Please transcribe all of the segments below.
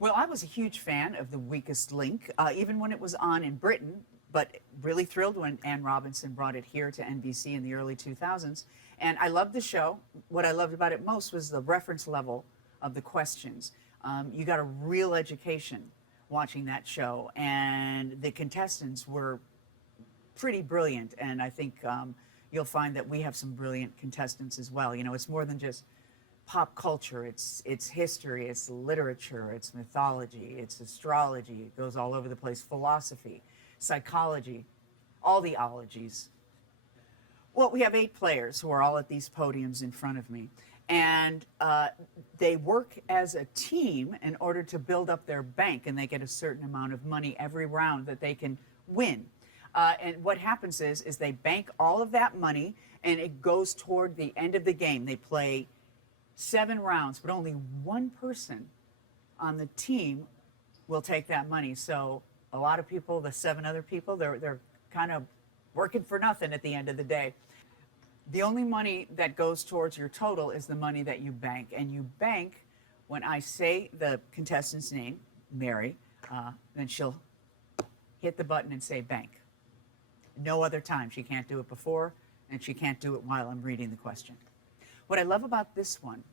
Well, I was a huge fan of The Weakest Link, even when it was on in Britain, but really thrilled when Anne Robinson brought it here to NBC in the early 2000s. And I loved the show. What I loved about it most was the reference level of the questions. You got a real education watching that show, and the contestants were pretty brilliant. And I think you'll find that we have some brilliant contestants as well. You know, it's more than just pop culture, it's history, it's literature, it's mythology, it's astrology, it goes all over the place, philosophy, psychology, all the ologies. Well, we have 8 players who are all at these podiums in front of me, and they work as a team in order to build up their bank, and they get a certain amount of money every round that they can win. And what happens is they bank all of that money, and it goes toward the end of the game. They play 7 rounds, but only one person on the team will take that money. So a lot of people, the 7 other people, they're kind of working for nothing at the end of the day. The only money that goes towards your total is the money that you bank. And you bank when I say the contestant's name, Mary, then she'll hit the button and say bank. No other time. She can't do it before, and she can't do it while I'm reading the question. What I love about this one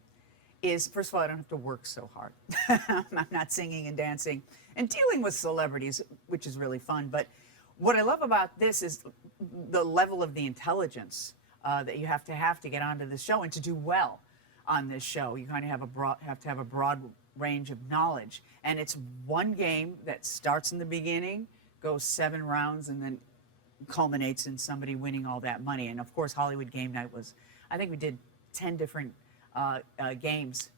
is, first of all, I don't have to work so hard. I'm not singing and dancing and dealing with celebrities, which is really fun. But what I love about this is the level of the intelligence that you have to get onto the show and to do well on this show. You kind of have to have a broad range of knowledge. And it's one game that starts in the beginning, goes 7 rounds, and then culminates in somebody winning all that money. And of course, Hollywood Game Night was, I think we did 10 different games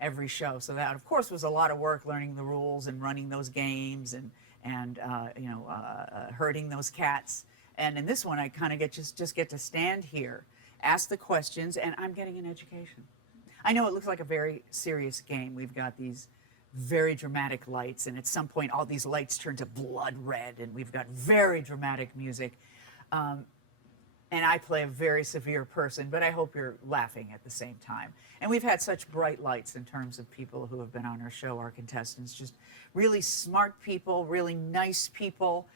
every show. So that, of course, was a lot of work learning the rules and running those games and herding those cats. And in this one, I kind of just get to stand here, ask the questions, and I'm getting an education. I know it looks like a very serious game. We've got these very dramatic lights, and at some point, all these lights turn to blood red, and we've got very dramatic music. And I play a very severe person, but I hope you're laughing at the same time. And we've had such bright lights in terms of people who have been on our show, our contestants, just really smart people, really nice people.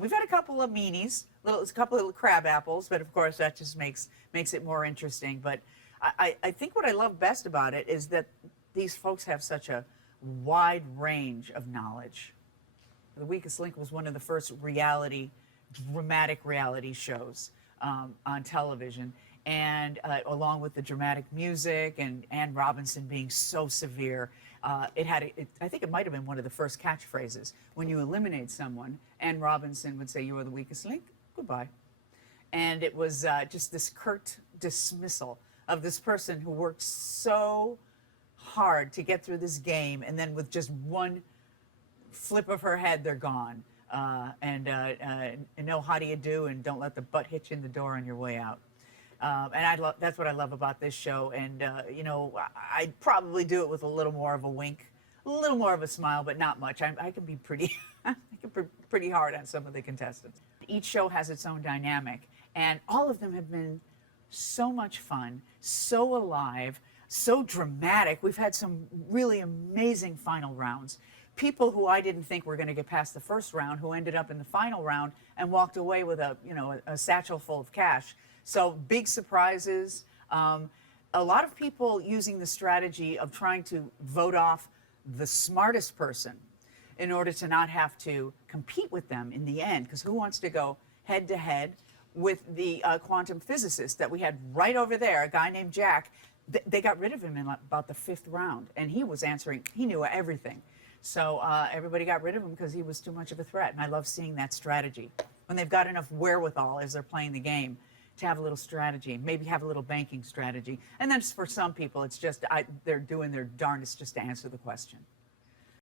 We've had a couple of meanies, a couple of crab apples, but of course that just makes it more interesting. But I think what I love best about it is that these folks have such a wide range of knowledge. The Weakest Link was one of the first dramatic reality shows on television, and along with the dramatic music and Anne Robinson being so severe, I think it might have been one of the first catchphrases. When you eliminate someone, Anne Robinson would say, "You are the weakest link, goodbye." And it was just this curt dismissal of this person who worked so hard to get through this game, and then with just one flip of her head, they're gone. And know how do you do, and don't let the butt hitch in the door on your way out. And that's what I love about this show. And you know, I'd probably do it with a little more of a wink, a little more of a smile, but not much. I can be pretty, pretty hard on some of the contestants. Each show has its own dynamic, and all of them have been so much fun, so alive, so dramatic. We've had some really amazing final rounds. People who I didn't think were going to get past the first round, who ended up in the final round and walked away with a satchel full of cash. So big surprises. A lot of people using the strategy of trying to vote off the smartest person in order to not have to compete with them in the end. Because who wants to go head to head with the quantum physicist that we had right over there, a guy named Jack? They got rid of him in about the 5th round, and he was answering, he knew everything. So everybody got rid of him because he was too much of a threat. And I love seeing that strategy. When they've got enough wherewithal as they're playing the game to have a little strategy, maybe have a little banking strategy. And then for some people, it's just they're doing their darndest just to answer the question.